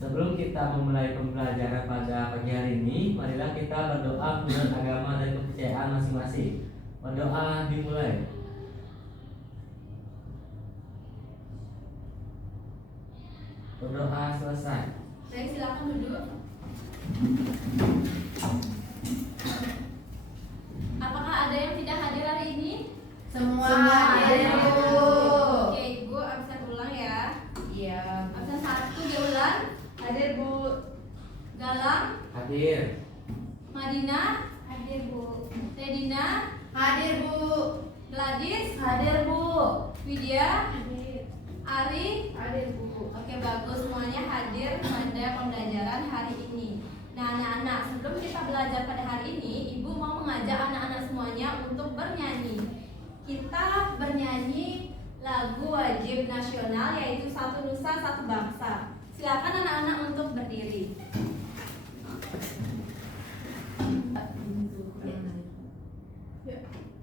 Sebelum kita memulai pembelajaran pada pagi hari ini, marilah kita berdoa menurut agama dan kepercayaan masing-masing. Berdoa dimulai. Berdoa selesai. Baik, silakan duduk. Apakah ada yang tidak hadir hari ini? Semua hadir, hadir, Bu. Bu. Oke, Ibu absen ulang ya. Iya. Absen 1 Geulan. Hadir, Bu. Galang. Hadir. Madinah. Hadir, Bu. Redina. Hadir, Bu. Gladys. Hadir, Bu. Widya. Hadir. Ari. Hadir, Bu. Oke, bagus, semuanya hadir pada pembelajaran hari ini. Nah, anak-anak, sebelum kita belajar pada hari ini, Ibu mau mengajak anak-anak semuanya untuk bernyanyi. Kita bernyanyi lagu wajib nasional, yaitu Satu Nusa Satu Bangsa. Silakan anak-anak untuk berdiri.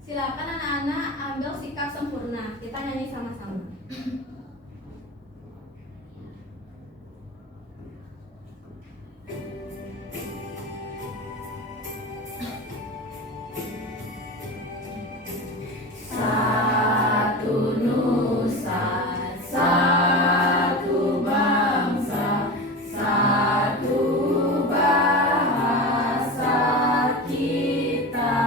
Silakan anak-anak ambil sikap sempurna. Kita nyanyi sama-sama. Satu nusa, satu bangsa, satu bahasa kita.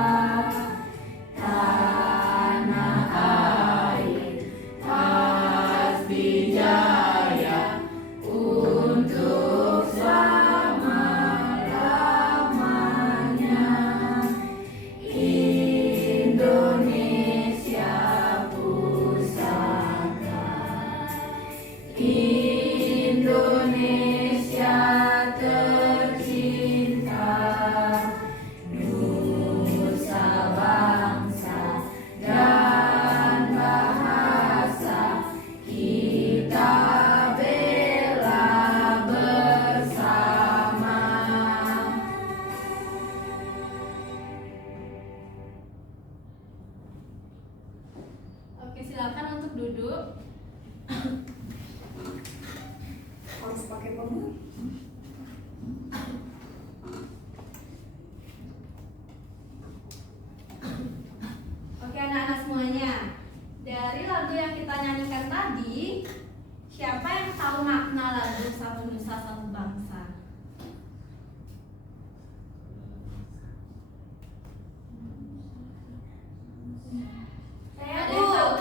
Tanah air pasti jaya untuk selama-lamanya. Indonesia pusaka, Indonesia tercinta, nusa bangsa dan bahasa kita bela bersama. Oke, silakan untuk duduk. Harus pakai pembunuh. Oke, anak-anak semuanya. Dari lagu yang kita nyanyikan tadi, siapa yang tahu makna lagu Satu Nusa Satu Bangsa? Saya, Ada Bu. yang tahu?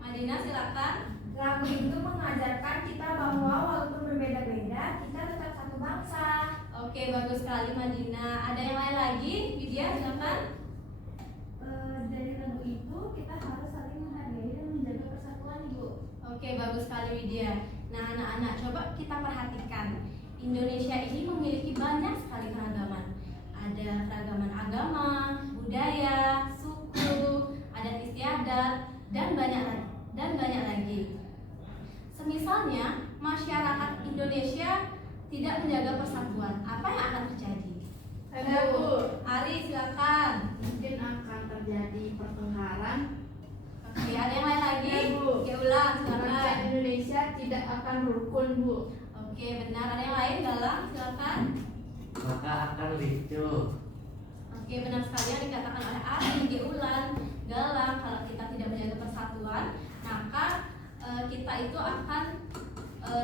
Madinah, silakan. Lagu itu mengajarkan kita bahwa walaupun berbeda-beda, kita tetap satu bangsa. Oke, bagus sekali Madinah. Ada yang lain lagi? Widya, silakan. Dari lagu itu kita harus saling menghargai dan menjaga persatuan, Ibu. Oke, bagus sekali Widya. Nah, anak-anak, coba kita perhatikan. Indonesia ini memiliki banyak sekali keragaman. Ada keragaman agama, budaya, suku, adat istiadat, dan banyak lagi. Semisalnya, masyarakat Indonesia tidak menjaga persatuan, apa yang akan terjadi? Ada, Bu. Ari, silakan. Mungkin akan terjadi pertengkaran. Oke, ada yang lain lagi? Ya, Bu. Geulang, Bangsa silakan. Indonesia tidak akan rukun, Bu. Oke, benar. Ada yang lain? Galang, silakan. Maka akan ricuh. Oke, benar sekali yang dikatakan oleh Ari, Geulang, Galang. Kalau kita tidak menjaga persatuan, maka kita itu akan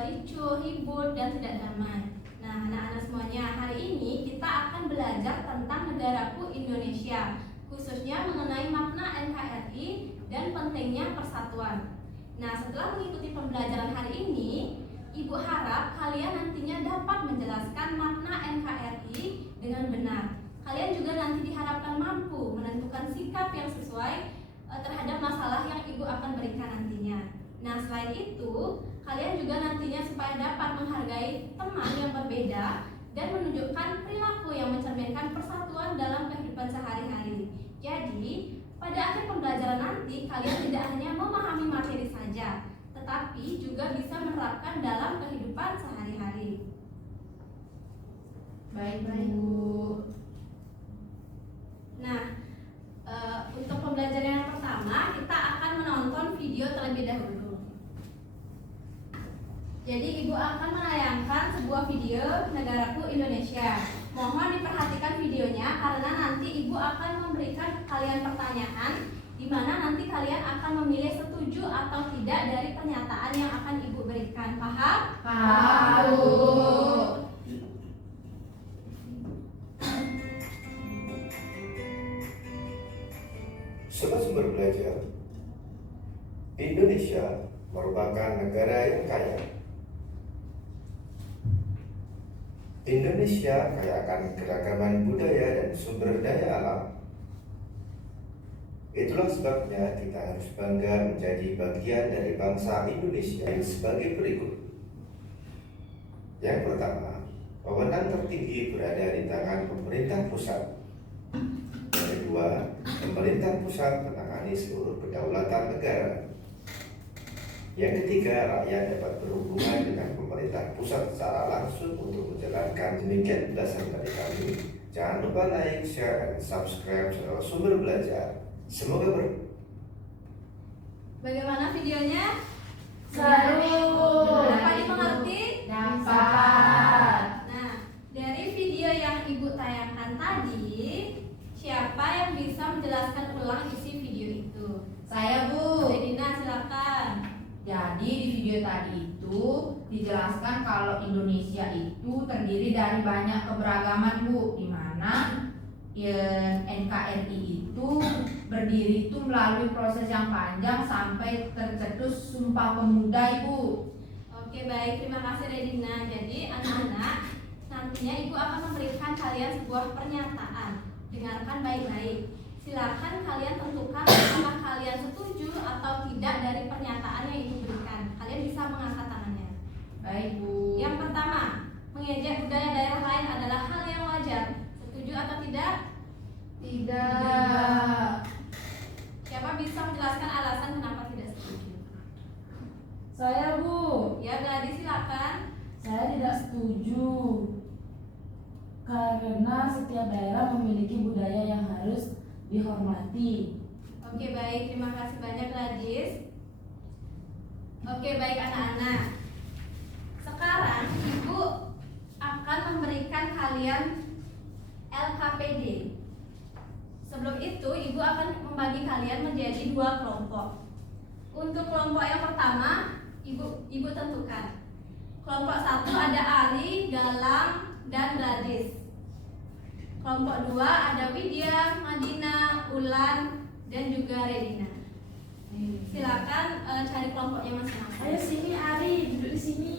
ricuh, ribut, dan tidak damai. Nah, anak-anak semuanya, hari ini kita akan belajar tentang negaraku Indonesia, khususnya mengenai makna NKRI dan pentingnya persatuan. Nah, setelah mengikuti pembelajaran hari ini, Ibu harap kalian nantinya dapat menjelaskan makna NKRI dengan benar. Kalian juga nanti diharapkan mampu menentukan sikap yang sesuai terhadap masalah yang Ibu akan berikan nantinya. Nah, selain itu, kalian juga nantinya supaya dapat menghargai teman yang berbeda dan menunjukkan perilaku yang mencerminkan persatuan dalam kehidupan sehari-hari. Jadi, pada akhir pembelajaran nanti, kalian tidak hanya memahami materi saja, tetapi juga bisa menerapkan dalam kehidupan sehari-hari. Baik, Bu. Nah, untuk pembelajaran yang pertama, kita akan menonton video terlebih dahulu. Jadi Ibu akan menayangkan sebuah video Negaraku Indonesia. Mohon diperhatikan videonya karena nanti Ibu akan memberikan kalian pertanyaan di mana nanti kalian akan memilih setuju atau tidak dari pernyataan yang akan Ibu berikan. Paham? Paham, Bu. Sobat Sumber Belajar, Indonesia merupakan negara yang kaya. Indonesia kaya akan keragaman budaya dan sumber daya alam. Itulah sebabnya kita harus bangga menjadi bagian dari bangsa Indonesia yang sebagai berikut. Yang pertama, wewenang tertinggi berada di tangan pemerintah pusat. Yang kedua, pemerintah pusat menangani seluruh kedaulatan negara. Yang ketiga, rakyat dapat berhubungan dengan pemerintah pusat secara langsung untuk menjalankan. Demikian penjelasan dari kami. Jangan lupa like, share, dan subscribe channel Sumber Belajar. Semoga Bagaimana videonya? Seru. Dapat dimengerti? Dapat. Nah, dari video yang Ibu tayangkan tadi, siapa yang bisa menjelaskan ulang isi video itu? Saya, Bu. Dedina, silakan. Jadi di video tadi itu dijelaskan kalau Indonesia itu terdiri dari banyak keberagaman, Bu, di mana NKRI itu berdiri itu melalui proses yang panjang sampai tercetus Sumpah Pemuda, Ibu. Oke, baik, terima kasih Dedina. Jadi anak-anak, nantinya Ibu akan memberikan kalian sebuah pernyataan. Dengarkan baik-baik. Silakan kalian tentukan apakah kalian setuju atau tidak dari pernyataan yang Ibu berikan. Kalian bisa mengangkat tangannya. Baik, Bu. Yang pertama, mengejek budaya daerah lain adalah hal yang wajar. Setuju atau tidak? Tidak. Siapa bisa menjelaskan alasan kenapa tidak setuju? Saya, Bu. Ya, Gladi, silakan. Saya tidak setuju. Karena setiap daerah memiliki budaya yang harus dihormati. Oke, baik, terima kasih banyak Gladys. Oke, baik anak-anak. Sekarang Ibu akan memberikan kalian LKPD. Sebelum itu Ibu akan membagi kalian menjadi dua kelompok. Untuk kelompok yang pertama, Ibu tentukan. Kelompok satu ada Ari, Galang, dan Gladys. Kelompok dua ada Widya, Madina, Ulan, dan juga Redina. Silakan cari kelompoknya masing-masing. Ayo sini Ari, duduk di sini.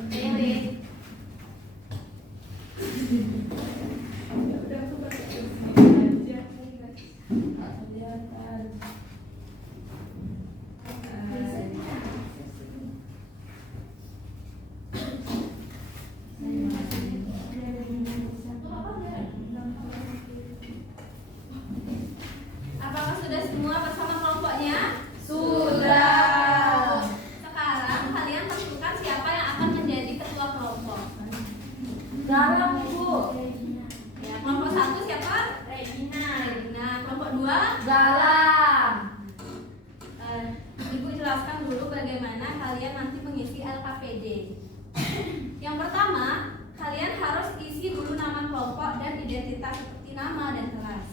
Oke, Rin. Kelihatan. Apakah sudah semua bersama kelompoknya? Sudah. Sekarang kalian tentukan siapa yang akan menjadi ketua kelompok. Galang, Bu. Ya, kelompok satu siapa? Redina. Kelompok dua? Galang. Ibu jelaskan dulu bagaimana kalian nanti mengisi LKPD. Yang pertama, kalian harus isi dulu nama kelompok dan identitas seperti nama dan kelas.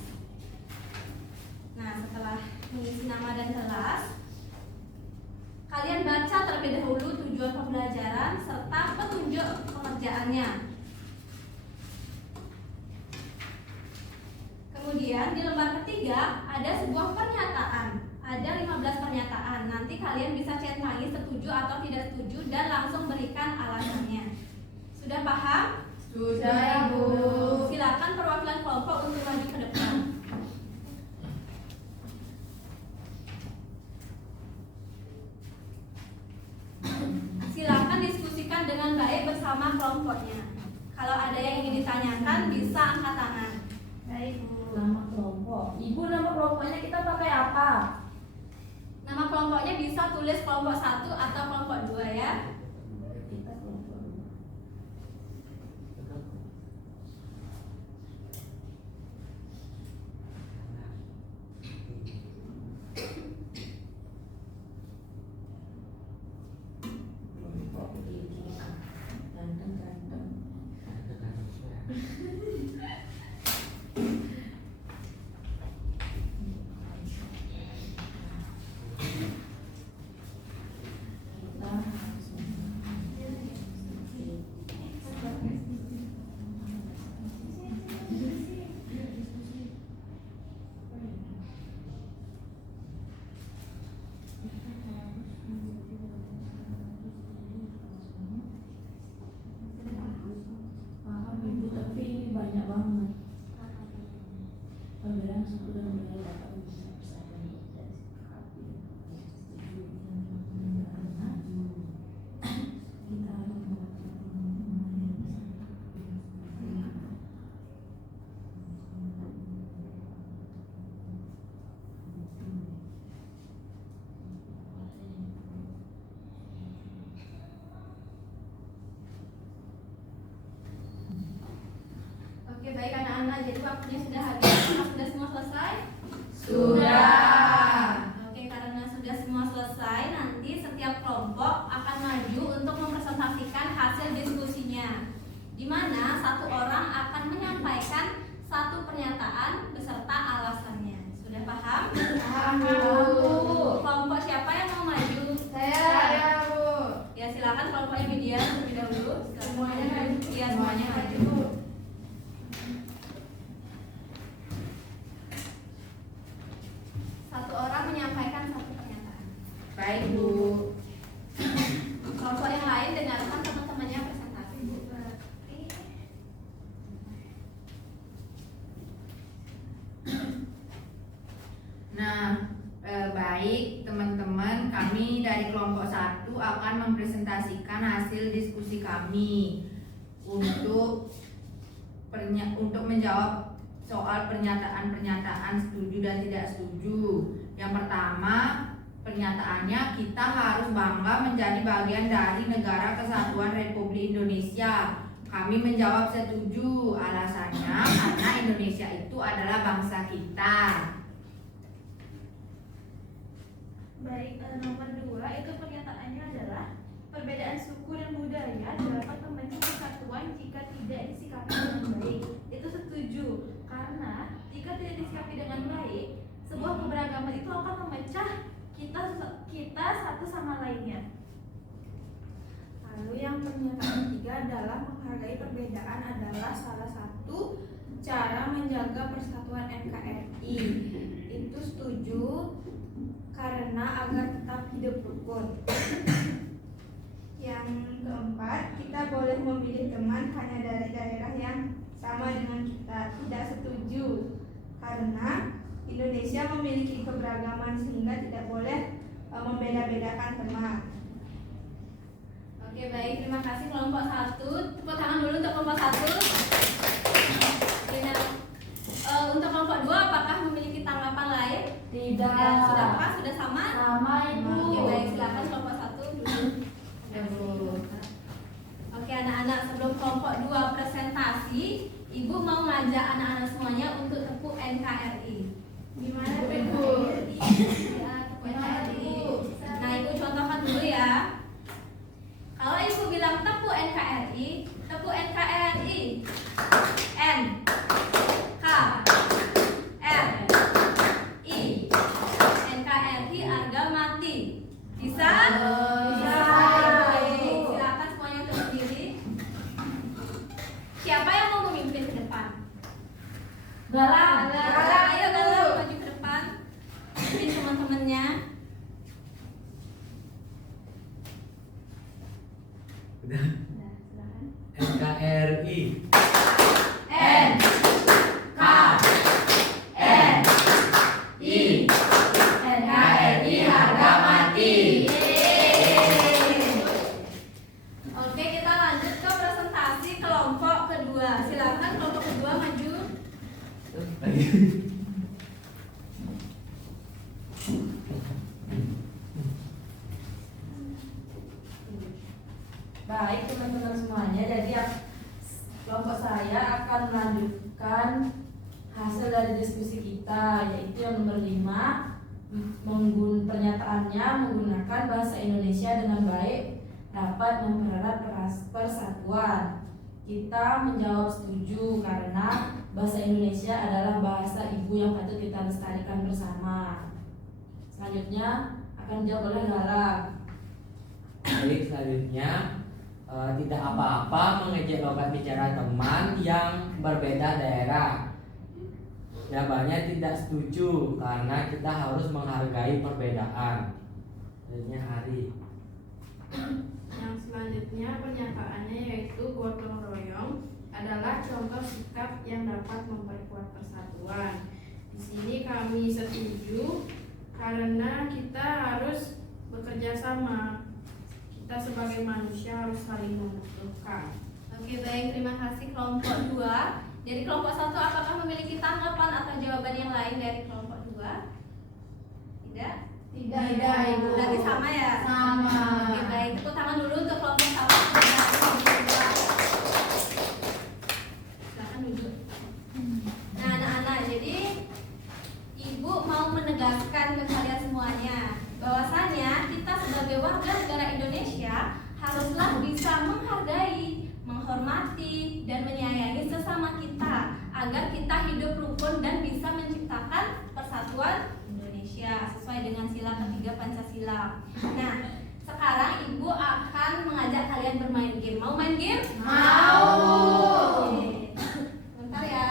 Nah, setelah mengisi nama dan kelas, kalian baca terlebih dahulu tujuan pembelajaran serta petunjuk pengerjaannya. Kemudian di lembar ketiga ada sebuah pernyataan. Ada 15 pernyataan. Nanti kalian bisa centangi setuju atau tidak setuju dan langsung berikan alasannya. Sudah paham? Sudah, Ibu. Silakan perwakilan kelompok untuk maju ke depan. Silakan diskusikan dengan baik bersama kelompoknya. Kalau ada yang ingin ditanyakan bisa angkat tangan. Baik, Bu. Nama kelompok. Ibu, nama kelompoknya kita pakai apa? Nama kelompoknya bisa tulis kelompok 1 atau kelompok 2 ya. Kita kelompok. waktunya sudah habis. Apakah sudah semua selesai? Sudah. Oke, karena sudah semua selesai, nanti setiap kelompok akan maju untuk mempresentasikan hasil diskusinya, di mana satu orang akan menyampaikan satu pernyataan beserta alasannya. Sudah paham? Paham, Bu. Kelompok siapa yang mau maju? Saya, Bu. Ya, silakan kelompoknya Widya terlebih dahulu. Semuanya maju. Iya, semuanya maju. Satu orang menyampaikan satu pernyataan. Baik, Bu. Kelompok yang lain dengarkan teman-temannya presentasi, Bu. Nah, baik teman-teman, kami dari kelompok 1 akan mempresentasikan hasil diskusi kami untuk menjawab soal pernyataan-pernyataan setuju dan tidak setuju. Yang pertama, pernyataannya kita harus bangga menjadi bagian dari Negara Kesatuan Republik Indonesia. Kami menjawab setuju, alasannya karena Indonesia itu adalah bangsa kita. Baik, nomor 2 itu pernyataannya adalah perbedaan suku dan budaya dapat membentuk kesatuan jika tidak disikapi dengan baik. Itu setuju, karena jika tidak disikapi dengan baik, sebuah keberagaman itu akan memecah kita satu sama lainnya. Lalu yang pernyataan ketiga adalah menghargai perbedaan adalah salah satu cara menjaga persatuan NKRI. Itu setuju karena agar tetap hidup rukun. Yang keempat, kita boleh memilih teman hanya dari daerah yang sama dengan kita. Tidak setuju karena Indonesia memiliki keberagaman sehingga tidak boleh membeda-bedakan teman. Oke, baik, terima kasih kelompok 1. Tepuk tangan dulu untuk kelompok 1. Untuk kelompok 2 apakah memiliki tanggapan lain? Tidak. Sudahkah? Sudah sama? Sama, Ibu. Oke, baik, silakan kelompok 1 dulu. Oke, anak-anak, sebelum kelompok 2 presentasi, Ibu mau ngajak anak-anak semuanya untuk tepuk NKRI. Gimana Ibu? Ya, tepuk NKRI. Nah, Ibu contohkan dulu ya. Kalau Ibu bilang tepuk NKRI, tepuk NKRI. N K R I. NKRI harga mati. Bisa? Bisa. Baik, silakan semuanya untuk berdiri. Siapa yang mau memimpin ke depan? Galang. Ayo Galang maju ke depan. Pimpin teman-temannya. Udah. Silakan. NKRI. N K N I. NKRI harga mati. Oke, kita lanjut ke presentasi kelompok kedua. Silakan kelompok kedua maju. Lagi. Baik teman-teman semuanya, jadi kelompok saya akan melanjutkan hasil dari diskusi kita, yaitu yang nomor 5, pernyataannya menggunakan bahasa Indonesia dengan baik dapat mempererat persatuan. Kita menjawab setuju karena bahasa Indonesia adalah bahasa ibu yang patut kita lestarikan bersama. Selanjutnya akan dijawab oleh Galang. Baik, selanjutnya tidak apa-apa mengejek logat bicara teman yang berbeda daerah. Jawabannya tidak setuju karena kita harus menghargai perbedaan. Selanjutnya Hari. Yang selanjutnya pernyataannya yaitu gotong royong adalah contoh sikap yang dapat memperkuat persatuan. Di sini kami setuju karena kita harus bekerja sama. Kita sebagai manusia harus saling membutuhkan. Oke, baik, terima kasih kelompok 2. Jadi kelompok 1 apakah memiliki tanggapan atau jawaban yang lain dari kelompok 2? Tidak? Tidak, Ibu. Berarti sama ya? Sama. Oke, baik. Tepuk tangan dulu untuk kelompok 1. Silakan duduk. menghormati dan menyayangi sesama kita agar kita hidup rukun dan bisa menciptakan persatuan Indonesia sesuai dengan sila ketiga Pancasila. Nah, sekarang Ibu akan mengajak kalian bermain game. Mau main game? Mau. Oke. Bentar ya.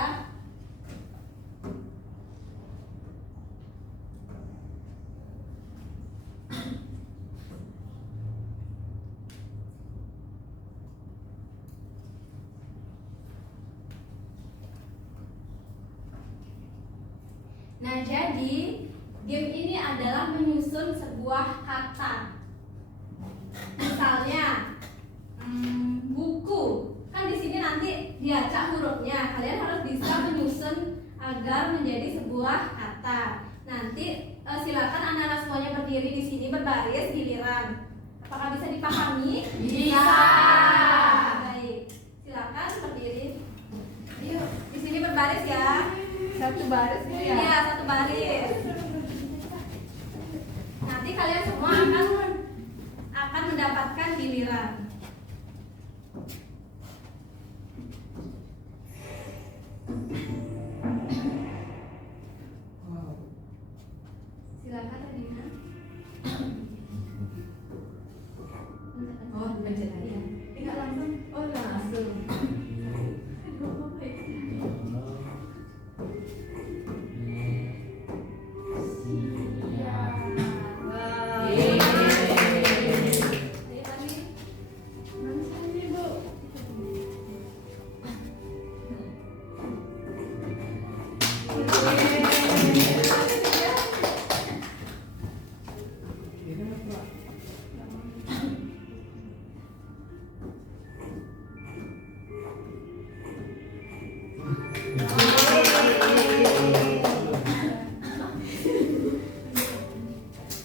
Nah, jadi game ini adalah menyusun sebuah kata. Misalnya, buku. Kan di sini nanti diacak hurufnya. Kalian harus bisa menyusun agar menjadi sebuah kata. Nanti silakan anak-anak semuanya berdiri di sini berbaris giliran. Apakah bisa dipahami? Bisa. Baik. Silakan berdiri. Yuk, di sini berbaris ya. Satu baris gitu ya. Iya, satu baris. Nanti kalian semua akan mendapatkan giliran. Silakan Radina. Oh, pencet aja. Enggak langsung. Oh, langsung. Ayo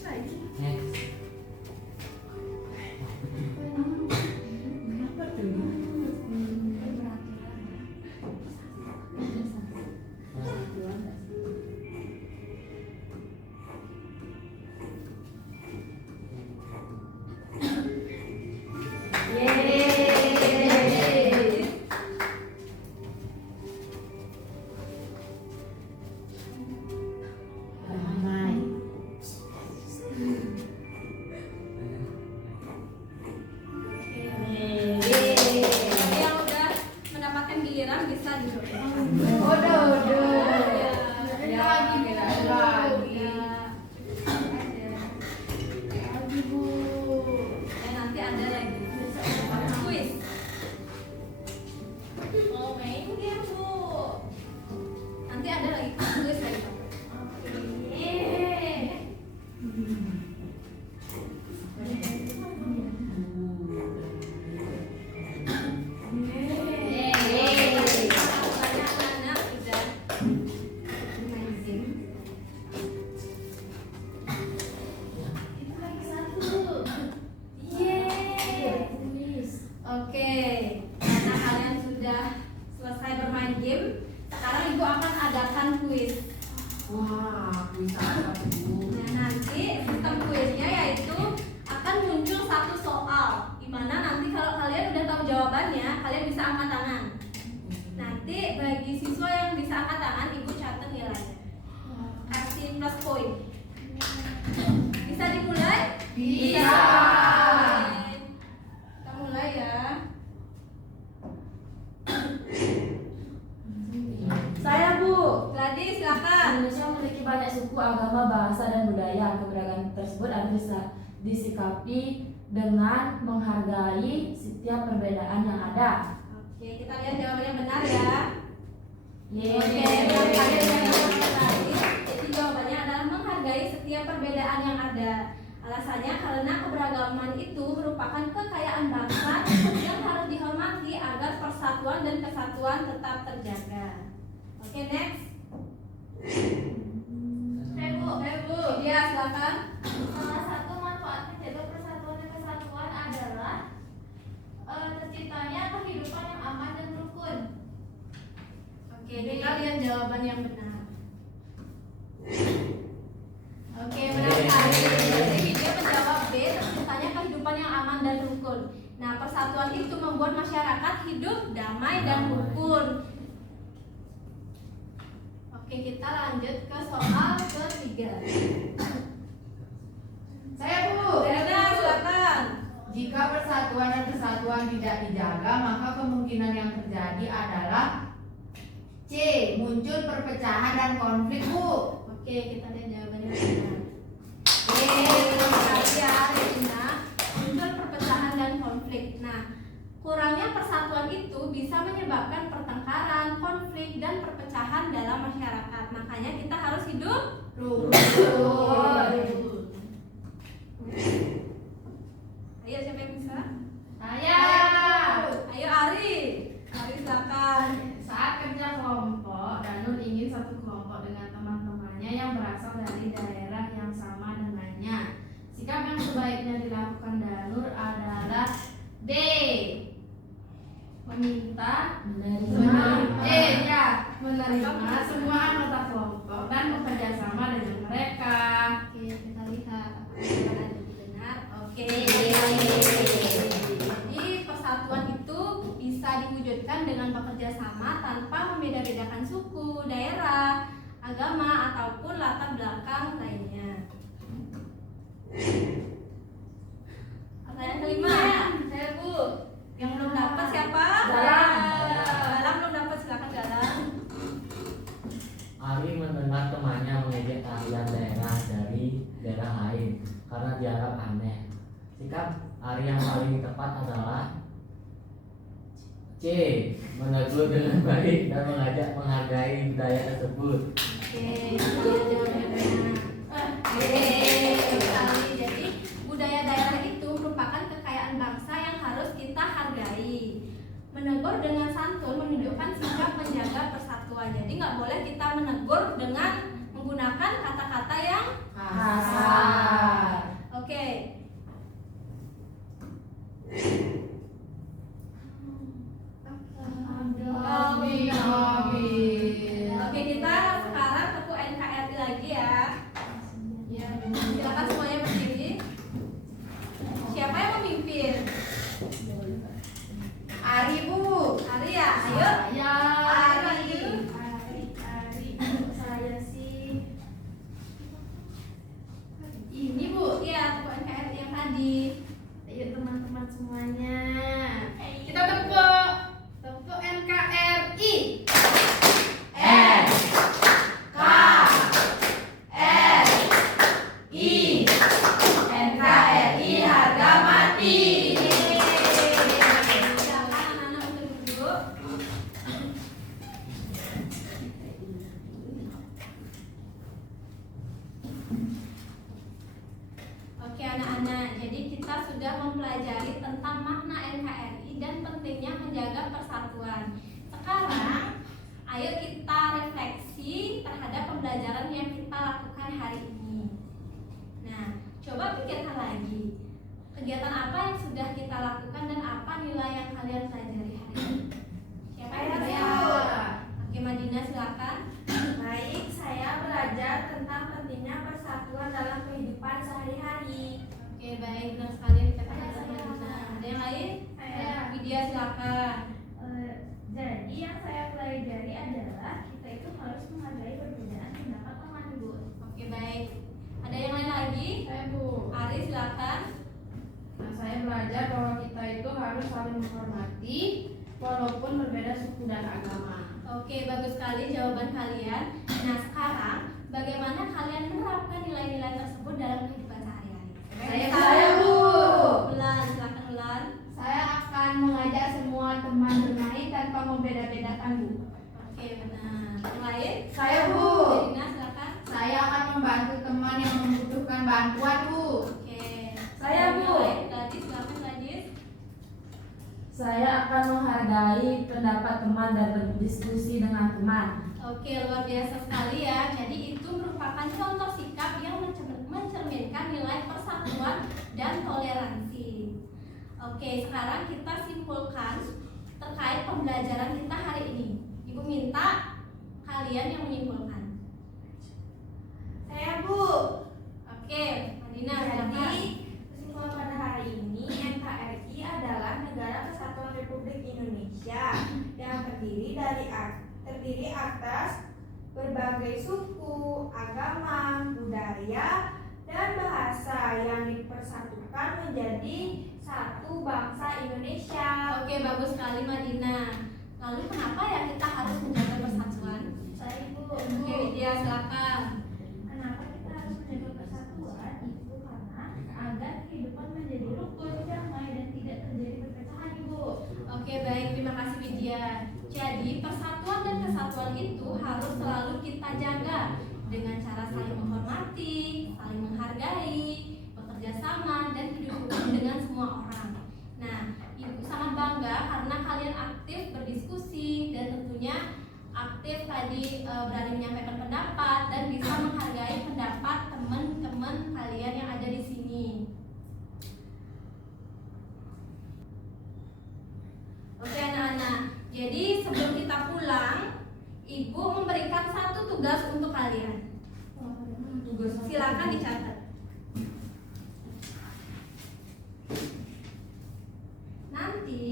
lagi. Next. Yang udah mendapatkan giliran bisa duduk. Nanti ada lagi kuis. Mau main game Bu? Nanti ada lagi kuis lagi. Banyak anak udah main game. Oke, karena kalian sudah selesai bermain game, sekarang Ibu akan adakan kuis. Wah, kuis apa tuh? Nah, nanti sistem kuisnya yaitu akan muncul satu soal, di mana nanti kalau kalian udah tahu jawabannya, kalian bisa angkat tangan. Nanti bagi siswa yang bisa angkat tangan, Ibu catat nilainya. Kasih plus poin. Bisa dimulai? Bisa. Oke. Kita mulai ya. Saya Bu. Gladys, silakan. Indonesia memiliki banyak suku, agama, bahasa, dan budaya. Keberagaman tersebut harus bisa disikapi dengan menghargai setiap perbedaan yang ada. Oke, kita lihat jawabannya benar ya. Yeay. Oke, buat kalian yang jawab tadi, jadi jawabannya adalah menghargai setiap perbedaan yang ada. Alasannya karena keberagaman itu merupakan kekayaan bangsa yang harus dihormati agar persatuan dan kesatuan tetap terjaga. Oke, next. Bu. Iya, silakan. Salah satu manfaat menjaga persatuan dan kesatuan adalah terciptanya kehidupan yang aman dan rukun. Oke, kita lihat jawaban yang benar. Oke, benar sekali. Jadi dia menjawab B, terciptanya kehidupan yang aman dan rukun. Nah, persatuan itu membuat masyarakat hidup damai dan rukun. Oke, kita lanjut ke soal ketiga. Saya Bu. Rena, silakan. Jika persatuan dan kesatuan tidak dijaga, maka kemungkinan yang terjadi adalah C. Muncul perpecahan dan konflik, Bu. Oke, kita lihat jawabannya. Terima kasih ya, Rina. Muncul perpecahan dan konflik. Nah, kurangnya persatuan itu bisa menyebabkan pertengkaran, konflik, dan perpecahan dalam masyarakat. Makanya kita harus hidup Rukun. Ayo, siapa yang bisa? Saya. Ayo Ari. Ari silakan. Saat kerja kelompok, Danur ingin satu kelompok dengan teman-temannya yang berasal dari daerah yang sama dengannya. Sikap yang sebaiknya dilakukan Danur adalah D. Meminta menerima semua anggota kelompok dan bekerja sama dengan mereka. Oke, kita lihat apakah ada benar. Oke. Jadi persatuan itu bisa diwujudkan dengan bekerja sama tanpa membeda-bedakan suku, daerah, agama ataupun latar belakang lainnya. Pertanyaan kelima. Saya Bu. Yang belum dapat siapa? Galang belum dapat, silakan Galang. Ari mendengar temannya mengejek tarian daerah dari daerah lain karena dianggap aneh. Sikap Ari yang paling tepat adalah C. Menegur dengan baik dan mengajak menghargai budaya tersebut. Oke, kita lihat jawabannya. Oke, sekali. Jadi budaya daerah itu merupakan kekayaan bangsa yang harus kita hargai. Menegur dengan santun menunjukkan sikap menjaga persatuan. Jadi nggak boleh kita menegur dengan menggunakan kata-kata yang Kasar. Oke. Oke, kita sekarang ke NKRI lagi ya. Silakan semuanya berdiri. Siapa yang memimpin? Ari, Bu. Ari ya, ayo. Saya. Ari. Saya sih. Ini Bu, ya ketua NKRI yang tadi. Ayo teman-teman semuanya. Kita tepuk NKRI. N K R I NKRI harga mati. Silakan anak-anak untuk duduk. Oke anak-anak, jadi kita sudah mempelajari tentang makna NKRI dan pentingnya menjaga persatuan. Sekarang, ayo kita refleksi terhadap pembelajaran yang kita lakukan hari ini. Nah, coba pikirkan lagi. Kegiatan apa yang sudah kita lakukan dan apa nilai yang kalian pelajari hari ini? Siapa yang bisa? Oke, Madina silakan. Baik, saya belajar tentang pentingnya persatuan dalam kehidupan sehari-hari. Oke, baik, benar sekali yang dikatakan sama Madina. Ada yang lain? Saya. Widya silakan. Jadi yang saya pelajari adalah kita itu harus menghargai perbedaan pendapat teman, Bu. Oke, baik. Ada yang lain lagi? Saya, Bu. Ari silakan. Nah, saya belajar bahwa kita itu harus saling menghormati walaupun berbeda suku dan agama. Oke, bagus sekali jawaban kalian. Nah, sekarang bagaimana kalian menerapkan nilai-nilai tersebut dalam kehidupan sehari-hari? Saya, Bu. Ulan, silakan Ulan. Saya akan mengajak semua teman bermain tanpa membeda-bedakan, Bu. Oke, benar. Yang lain? Saya, Bu. Dina, silakan. Saya akan membantu teman yang membutuhkan bantuan, Bu. Oke. Saya, Bu. Yang lain? Gadis, silakan Gadis. Saya akan menghargai pendapat teman dan berdiskusi dengan teman. Oke, luar biasa sekali ya. Jadi itu merupakan contoh sikap yang mencerminkan nilai persatuan dan toleransi. Oke, sekarang kita simpulkan terkait pembelajaran kita hari ini. Ibu minta kalian yang menyimpulkan. Saya, Bu. Oke, Madina, silakan. Jadi kesimpulan pada hari ini NKRI adalah terdiri atas berbagai suku, agama, budaya, dan bahasa yang dipersatukan menjadi satu bangsa Indonesia. Oke, bagus sekali Madina. Lalu kenapa ya kita harus menjaga persatuan? Saya Ibu. Oke, Widya silakan. Kenapa kita harus menjaga persatuan? Itu karena agar kehidupan menjadi rukun, damai, dan tidak terjadi perpecahan, Ibu. Oke, baik, terima kasih Widya. Jadi persatuan dan kesatuan itu harus selalu kita jaga dengan cara saling menghormati, saling menghargai, bekerja sama, dan hidup rukun dengan semua orang. Nah, Ibu sangat bangga karena kalian aktif berdiskusi dan tentunya aktif tadi berani menyampaikan pendapat dan bisa menghargai pendapat teman-teman kalian yang ada di sini. Oke anak-anak, jadi sebelum kita pulang, Ibu memberikan satu tugas untuk kalian. Silakan dicatat. Nanti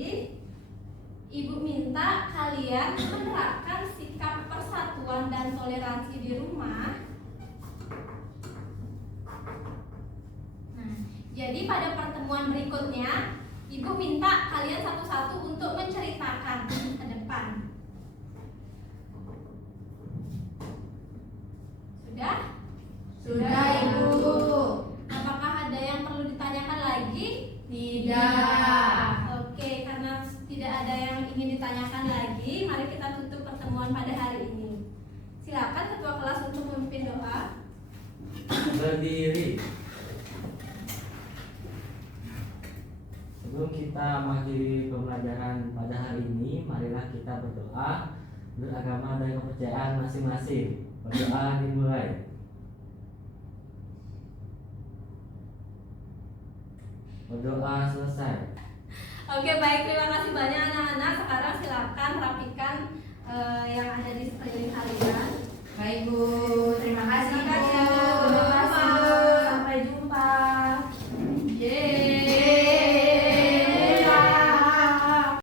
Ibu minta kalian menerapkan sikap persatuan dan toleransi di rumah. Nah, jadi pada pertemuan berikutnya Ibu minta kalian satu-satu untuk menceritakan ke depan. Sudah? Sudah, Ibu. Apakah ada yang perlu ditanyakan lagi? Tidak. Oke, karena tidak ada yang ingin ditanyakan lagi, mari kita tutup pertemuan pada hari ini. Silakan ketua kelas untuk memimpin doa. Berdiri. Sebelum kita mengakhiri pembelajaran pada hari ini, marilah kita berdoa beragama dan kepercayaan masing-masing. Berdoa dimulai. Berdoa selesai. Oke, baik, terima kasih banyak anak-anak. Sekarang silakan